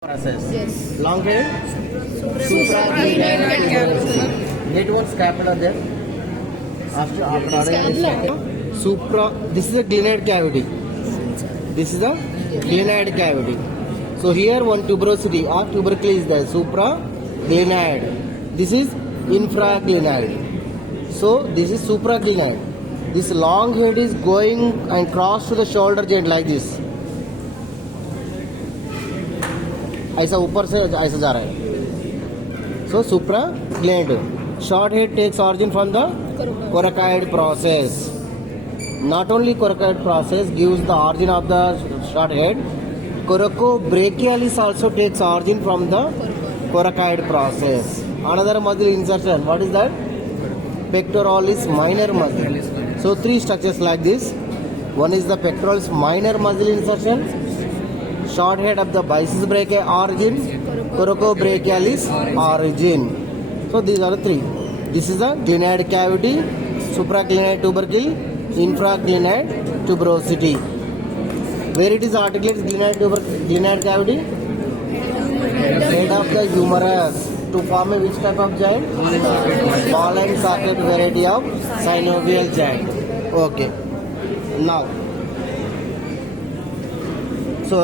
process. Yes. Long head, supraglenoid tuberosity. Get one scapular there. After ordering this, This is a glenoid cavity. This is a glenoid cavity. So here one tuberosity or tubercle is there. Supraglenoid. This is infraglenoid. So this is supraglenoid. This long head is going and cross to the shoulder joint like this. ऐसा ऊपर से ऐसा जा रहा है. So supraglenoid. Short head takes origin from the coracoid process. Not only coracoid process gives the origin of the short head, coracobrachialis also takes origin from the coracoid process. Another muscle insertion. What is that? Pectoralis minor muscle. So three structures like this. One is the pectoralis minor muscle insertion. Short head of the biceps brachii origin, coracobrachialis origin. So these are the three. This is the glenoid cavity, supraglenoid tubercle, infraglenoid tuberosity. Where it is articulated glenoid cavity? Head of the humerus. To form a which type of joint? Ball and socket variety of synovial joint. Okay. Now. So,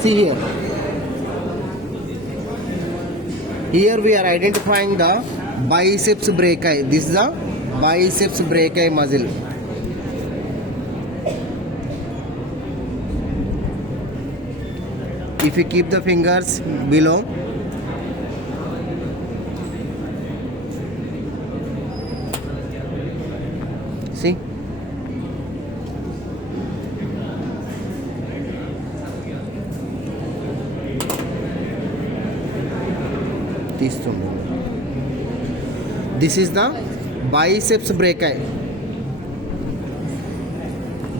see here. Here we are identifying the biceps brachii. This is the biceps brachii muscle. If you keep the fingers below, see? This is the biceps brachii.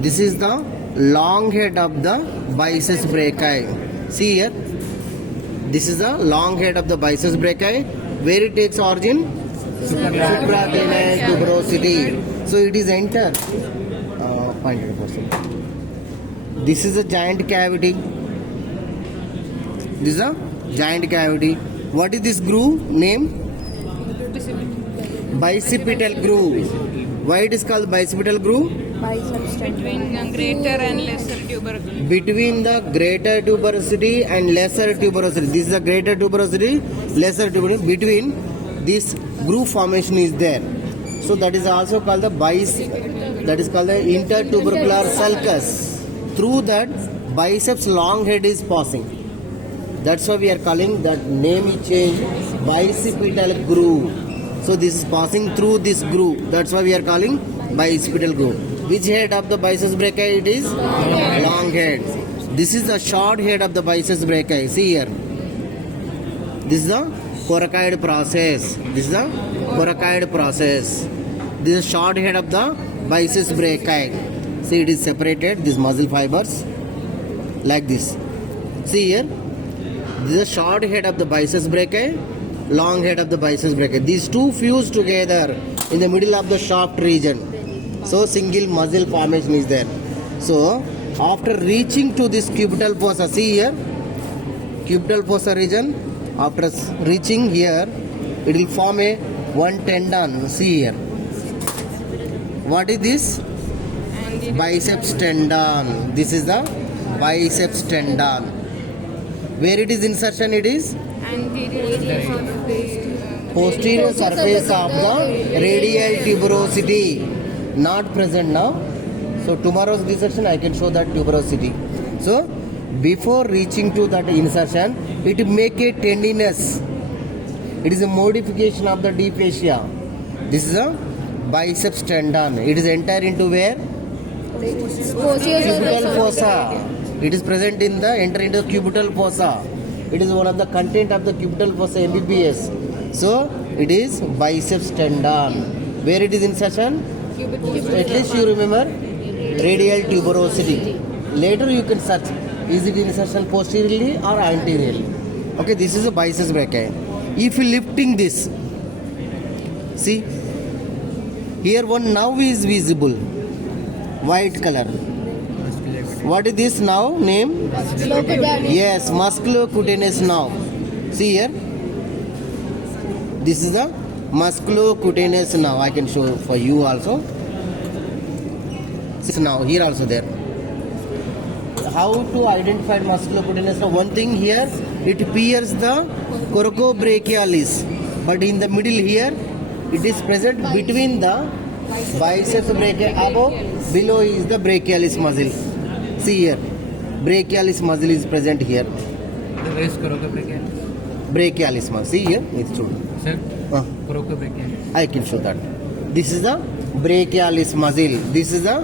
This is the long head of the biceps brachii. See here. This is the long head of the biceps brachii. Where it takes origin? Supraglenoid tuberosity. So it is enter. 0.8%. This is a giant cavity. This is a giant cavity. What is this groove name? Bicipital groove. Why it is called bicipital groove? Between greater and lesser tuberosity. Between the greater tuberosity and lesser tuberosity. This is the greater tuberosity, lesser tuberosity. Between this groove formation is there. So that is also called the that is called the intertubercular sulcus. Through that biceps long head is passing. That's why we are calling that name is changed bicipital groove. So this is passing through this groove. That's why we are calling bicipital groove. Which head of the biceps brachii it is? Long head. This is the short head of the biceps brachii. See here. This is the coracoid process. This is the coracoid process. This is the short head of the biceps brachii. See, it is separated. These muscle fibers like this. See here. This is the short head of the biceps brachii, long head of the biceps brachii. These two fuse together in the middle of the shaft region. So single muscle formation is there. So after reaching to this cubital fossa, see here, cubital fossa region. After reaching here, it will form a one tendon. See here. What is this? Biceps tendon. This is the biceps tendon. Where it is insertion? It is posterior surface of the radial tuberosity. Not present now. So tomorrow's discussion I can show that tuberosity. So before reaching to that insertion, it make a tendinous. It is a modification of the deep fascia. This is a biceps tendon. It is enter into where? Cubital fossa. It is present in the enter into the cubital fossa. It is one of the content of the cubital fossa MBBS. So it is biceps tendon. Where it is insertion? At least you remember radial tuberosity. Later you can search. Is it insertion posteriorly or anteriorly? Okay, this is a biceps brachii. If you lifting this, see here one nerve is visible, white color. What is this now name? Yes, musculocutaneous nerve. See here. This is the musculocutaneous nerve. I can show for you also. See now here also there. How to identify musculocutaneous nerve? One thing here, it pierces the coracobrachialis, but in the middle here, it is present between the biceps brachii above, below is the brachialis muscle. See here, brachialis muscle is present here. Where is coracobrachialis? Brachialis muscle. See here, it's true. Sir, Uh, coracobrachialis. I can show that. This is the brachialis muscle. This is the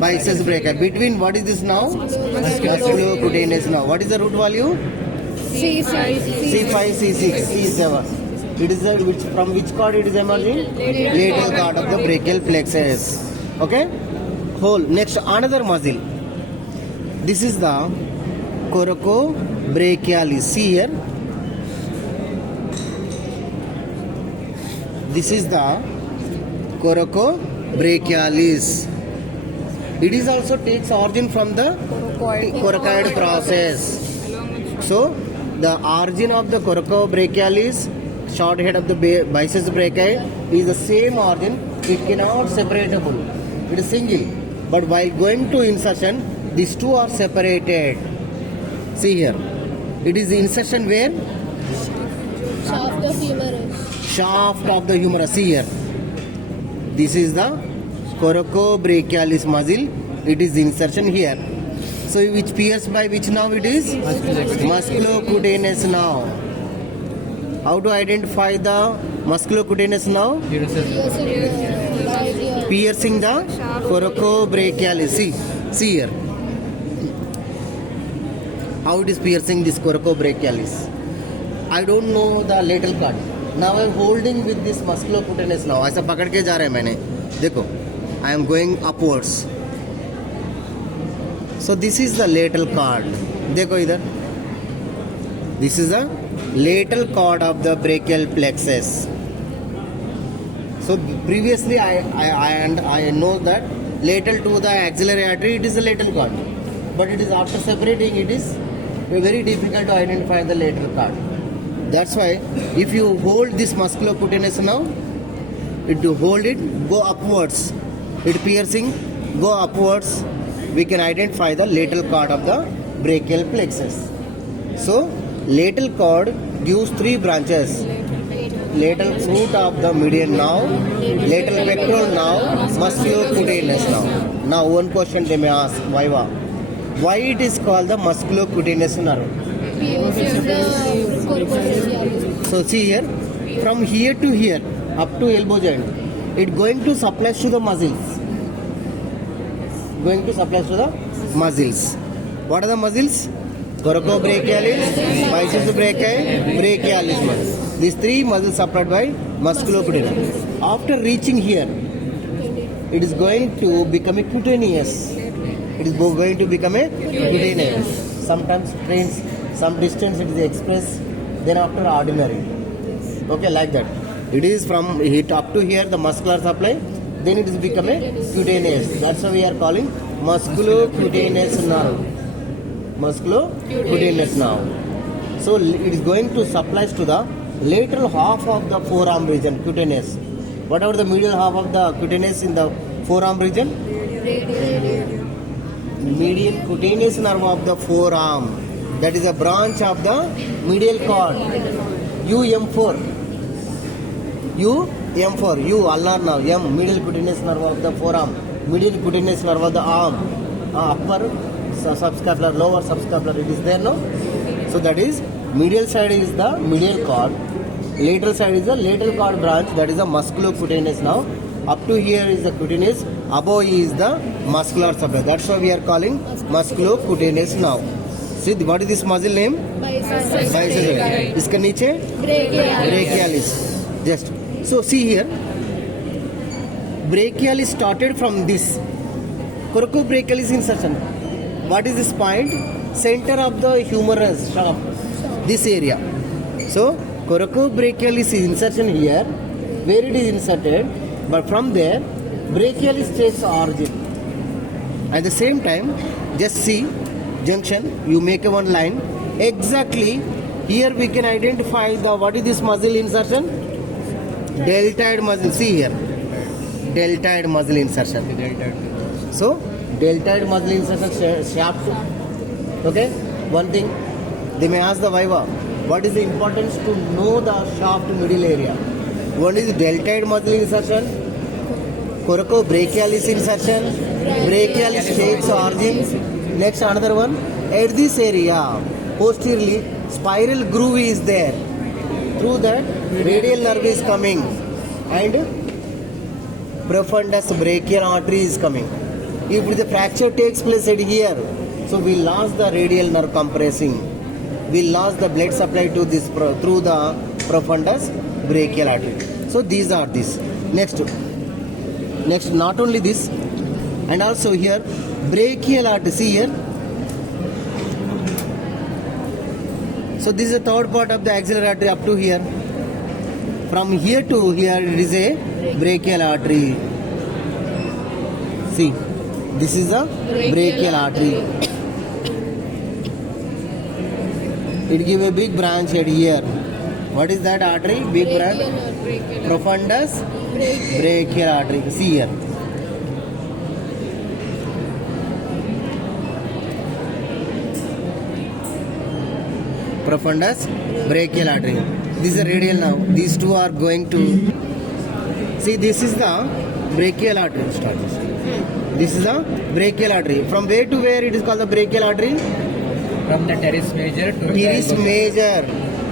biceps brachii. Between what is this now? Musculocutaneous now. What is the root value? C5, C6, C7. It is the from which cord it is emerging? Lateral cord of the brachial plexus. Okay? Whole. Next, another muscle. This is the coracobrachialis. See here. This is the coracobrachialis. It is also takes origin from the coracoid process. So, the origin of the coracobrachialis, short head of the biceps brachii, is the same origin. It cannot separatable. It is single. But while going to insertion, these two are separated. See here. It is the insertion where? Shaft of the humerus. See here. This is the coracobrachialis muscle. It is the insertion here. So which pierced by which nerve it is? Musculocutaneous nerve. How to identify the musculocutaneous nerve? Piercing the coracobrachialis. See here. How it is piercing this coracobrachialis? I don't know the lateral cord. Now I am holding with this musculocutaneous nerve. ऐसा पकड़ के जा रहा है मैंने. देखो. I am going upwards. So this is the lateral cord. देखो इधर. This is the lateral cord of the brachial plexus. So previously I know that lateral to the axillary artery it is the lateral cord, but it is after separating it is very difficult to identify the lateral cord. That's why if you hold this musculocutaneous nerve, it to hold it, go upwards. It piercing, go upwards. We can identify the lateral cord of the brachial plexus. So lateral cord gives three branches: lateral root of the median nerve, lateral pectoral nerve, musculocutaneous nerve. Now one question they may ask, why it is called the musculocutaneous nerve? So see here, from here to here, up to elbow joint, it going to supply to the muscles. Going to supply to the muscles. What are the muscles? Coracobrachialis, biceps brachii, brachialis muscle. These three muscles supplied by musculocutaneous. After reaching here, it is going to become a cutaneous. It is going to become a cutaneous. Sometimes trains some distance it is express, then after ordinary. Okay, like that. It is from hit up to here the muscular supply, then it is become a cutaneous. That's why we are calling musculocutaneous nerve. Musculocutaneous nerve. So it is going to supply to the lateral half of the forearm region, cutaneous. Whatever the medial half of the cutaneous in the forearm region? Medial cutaneous nerve of the forearm. That is a branch of the medial cord. UM4. UM4. U ulnar nerve. M medial cutaneous nerve of the forearm. Medial cutaneous nerve of the arm. Upper subscapular, lower subscapular. It is there, no? So that is medial side is the medial cord. Lateral side is the lateral cord branch. That is the musculocutaneous nerve. Up to here is the cutaneous. Above is the muscular supply. That's why we are calling musculocutaneous nerve. See what is this muscle name? Biceps. इसके नीचे brachialis. Just so see here. Brachialis started from this. Coracobrachialis insertion. What is this point? Center of the humerus shaft. This area. So coracobrachialis is insertion here, where it is inserted, but from there brachialis takes origin. At the same time, just see junction, you make a one line. Exactly here we can identify the what is this muscle insertion? Deltoid muscle. See here, deltoid muscle insertion. So deltoid muscle insertion shaft. Okay, one thing they may ask the Viva, what is the importance to know the shaft middle area? One is deltoid muscle insertion, coracobrachialis insertion, brachialis takes origin. Next another one, at this area, posteriorly, spiral groove is there. Through that, radial nerve is coming and profundus brachial artery is coming. If the fracture takes place at here, so we lost the radial nerve compressing. We lost the blood supply to this through the profundus brachial artery. So these are this. Next, not only this, and also here brachial artery. See here. So this is the third part of the axillary artery up to here. From here to here it is a brachial artery. See, this is a brachial artery. It give a big branch at here. What is that artery? Big branch? Profundus brachial artery. See here. Profundus brachial artery. This is a radial now. These two are going to see. This is the brachial artery. Start this. This is the brachial artery. From where to where it is called the brachial artery? From the teres major to Teres major,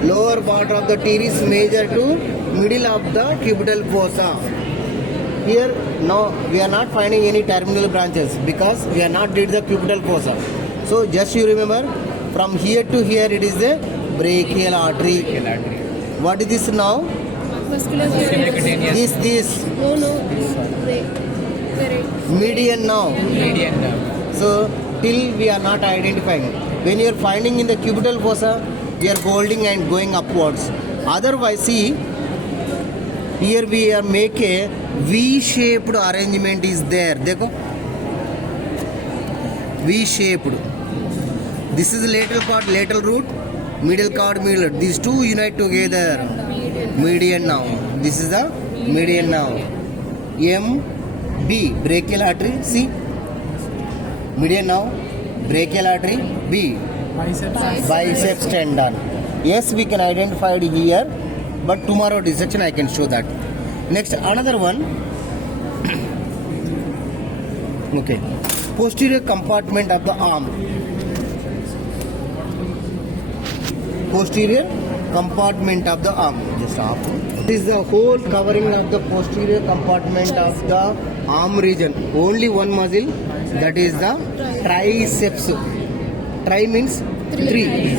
lower part of the teres major to middle of the cubital fossa. Here now we are not finding any terminal branches because we are not did the cubital fossa. So just you remember, from here to here it is the brachial artery. What is this now? Musculocutaneous. This Correct. median now. Median nerve. So till we are not identifying. When you are finding in the cubital fossa, we are holding and going upwards. Otherwise, see, here we are make a V-shaped arrangement is there. Dekho, V-shaped. This is the lateral cord, lateral root, middle cord, middle. These two unite together. Median now. This is the median now. M, B, brachial artery. See, median now. Brachial artery. B, biceps tendon. Yes, we can identify it here, but tomorrow dissection I can show that. Next, another one. Okay, posterior compartment of the arm. Posterior compartment of the arm. Just off. This is the whole covering of the posterior compartment of the arm region. Only one muscle, that is the triceps. Tri means three.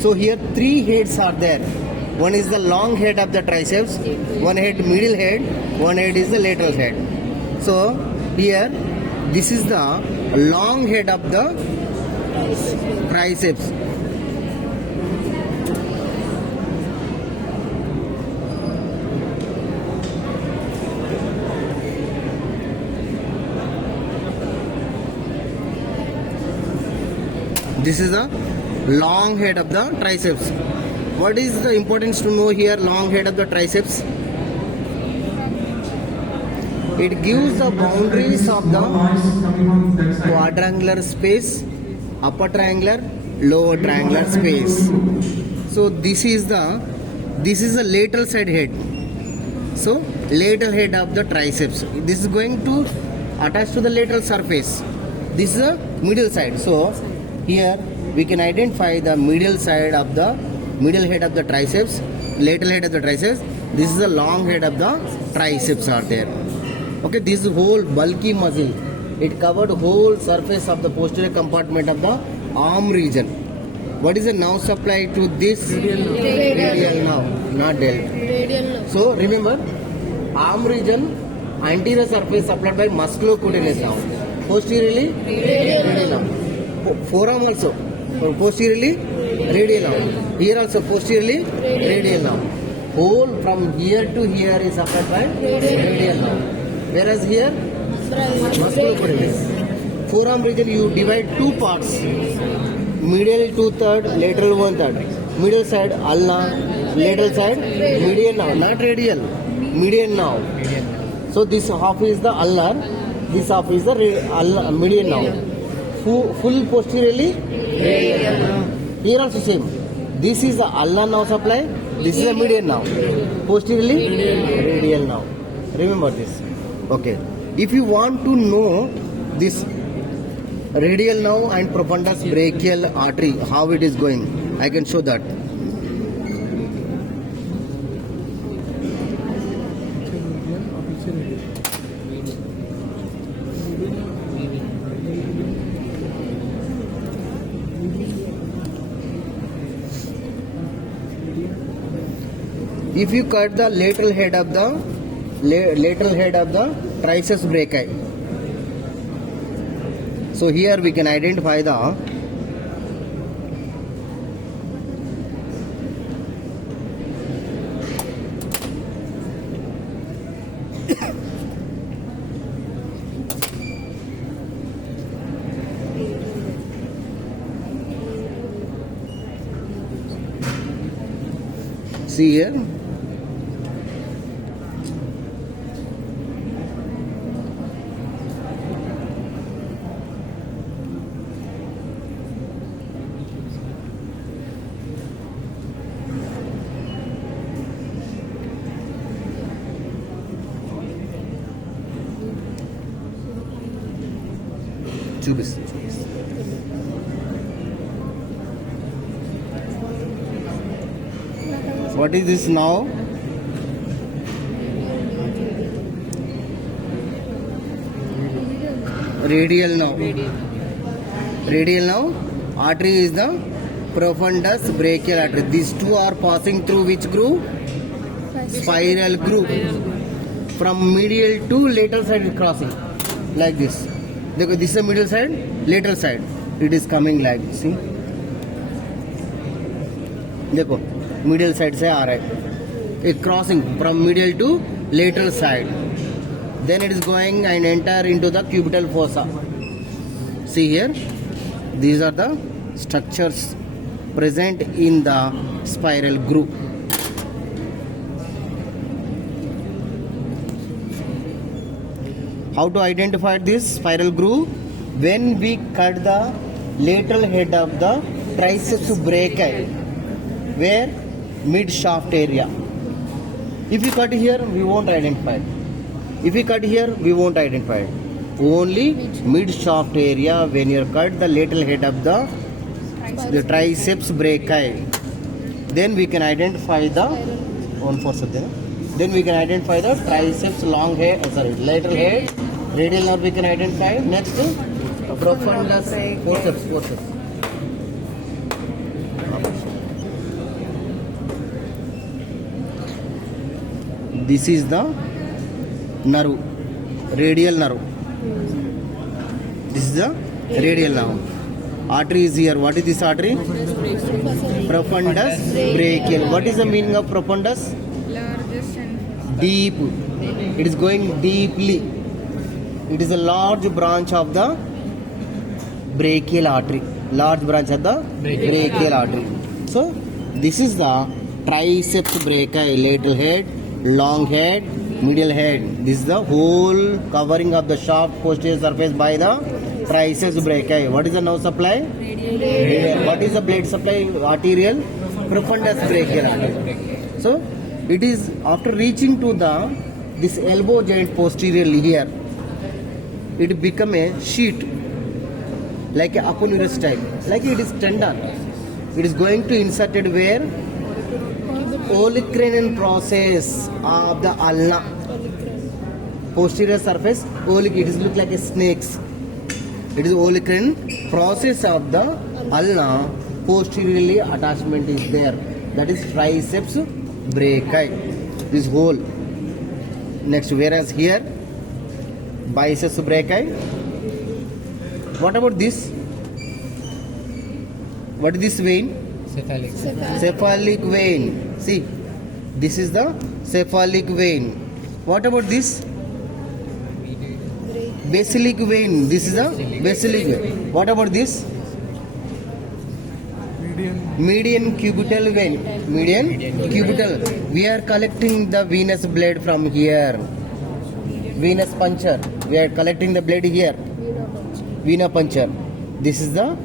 So here three heads are there. One is the long head of the triceps, one head middle head, one head is the lateral head. So here this is the long head of the triceps. This is the long head of the triceps. What is the importance to know here? Long head of the triceps. It gives the boundaries of the quadrangular space, upper triangular, lower triangular space. So this is the lateral side head. So lateral head of the triceps. This is going to attach to the lateral surface. This is the middle side. So here we can identify the middle side of the middle head of the triceps, lateral head of the triceps. This is the long head of the triceps are there. Okay, this is whole bulky muscle. It covered whole surface of the posterior compartment of the arm region. What is the nerve supply to this? Radial nerve, not delta. So remember, arm region, anterior surface supplied by musculocutaneous nerve. Posteriorly, radial nerve. Forearm also, posteriorly, radial nerve. Here also posteriorly, radial nerve. Whole from here to here is supplied by radial nerve. Whereas here, musculocutaneous. Forearm region you divide two parts. Medial 2/3, lateral 1/3. Middle side ulna, lateral side median now, not radial. Median now. So this half is the ulnar, this half is the median now. Full posteriorly radial. Here also same. This is the ulnar now supply. This is the median now. Posteriorly radial now. Remember this. Okay. If you want to know this radial now and profundus brachial artery, how it is going, I can show that. If you cut the lateral head of the triceps brachii, so here we can identify the see here. చూపిస్తా what is this now? Radial now. Radial now. Artery is the profundus brachial artery. These two are passing through which groove? Spiral groove. From medial to lateral side crossing like this. This is the middle side, lateral side. It is coming like, see. देखो middle side से आ रहा है. It crossing from medial to lateral side. Then it is going and enter into the cubital fossa. See here, these are the structures present in the spiral groove. How to identify this spiral groove? When we cut the lateral head of the triceps brachii, where mid shaft area. If we cut here, we won't identify it. If we cut here, we won't identify it. Only mid shaft area when you cut the lateral head of the triceps brachii. Then we can identify the Then we can identify the triceps long head, lateral head. Radial nerve we can identify. Next, profundus forceps. This is the nerve, radial nerve. This is the radial nerve. Artery is here. What is this artery? Profundus brachial. What is the meaning of profundus? Largest and Deep. It is going deeply. It is a large branch of the brachial artery. Large branch of the brachial artery. So this is the triceps brachii, lateral head, long head, medial head. This is the whole covering of the shaft posterior surface by the triceps brachii. What is the nerve supply? Radial. What is the blood supply? Arterial. Profundus brachial artery. So it is after reaching to this elbow joint posteriorly here, it become a sheet like a aponurus type, like it is tendon. It is going to inserted where? Olecranon process of the ulna. Posterior surface, it is look like a snakes. It is olecranon process of the ulna. Posteriorly attachment is there. That is triceps brachii. This whole. Next, whereas here, biceps brachii. What about this? What is this vein? Cephalic vein. See, this is the cephalic vein. What about this? Basilic vein. This is a basilic vein. What about this? Median cubital vein. Median cubital. We are collecting the venous blood from here. Venous puncture. We are collecting the blood here. Vena puncture. This is the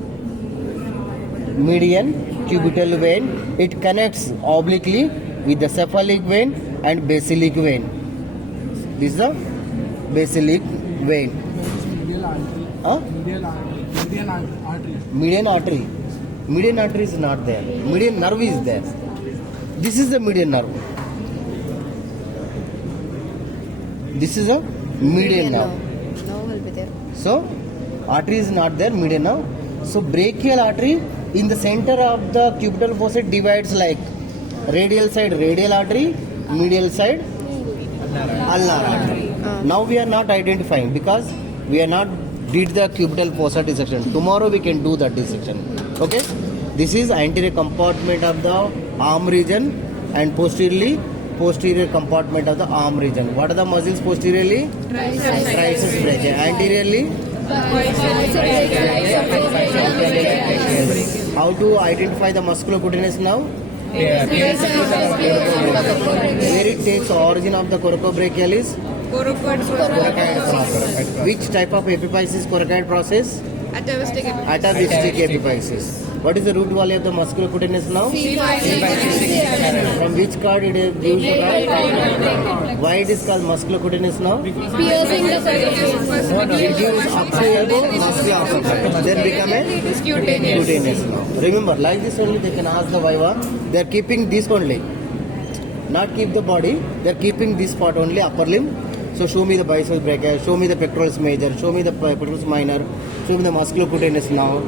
median cubital vein. It connects obliquely with the cephalic vein and basilic vein. This is the basilic vein. Huh? Median artery. Median artery is not there. Median nerve is there. This is the median nerve. This is a median nerve. Now will be there. So, artery is not there, median nerve. So, brachial artery in the center of the cubital fossa divides like radial side radial artery, medial side ulnar artery. Now we are not identifying because we are not did the cubital fossa dissection. Tomorrow we can do that dissection. Okay? This is anterior compartment of the arm region and posterior compartment of the arm region. What are the muscles posteriorly? Triceps brachii. Anteriorly? How to identify the musculocutaneous nerve? Where it takes origin of the coracobrachialis? Coracoid process. Which type of epiphysis coracoid process? Atavistic Atavistic epiphysis. What is the root value of the musculocutaneous nerve? From which cord it is used to cut? Why it is called musculocutaneous nerve? Piercing the surface. It gives up to elbow, muscular. Then become a cutaneous nerve. Remember, like this only they can ask the Viva. They are keeping this only. Not keep the body. They are keeping this part only, upper limb. So show me the biceps brachii, show me the pectoralis major, show me the pectoralis minor, show me the musculocutaneous nerve.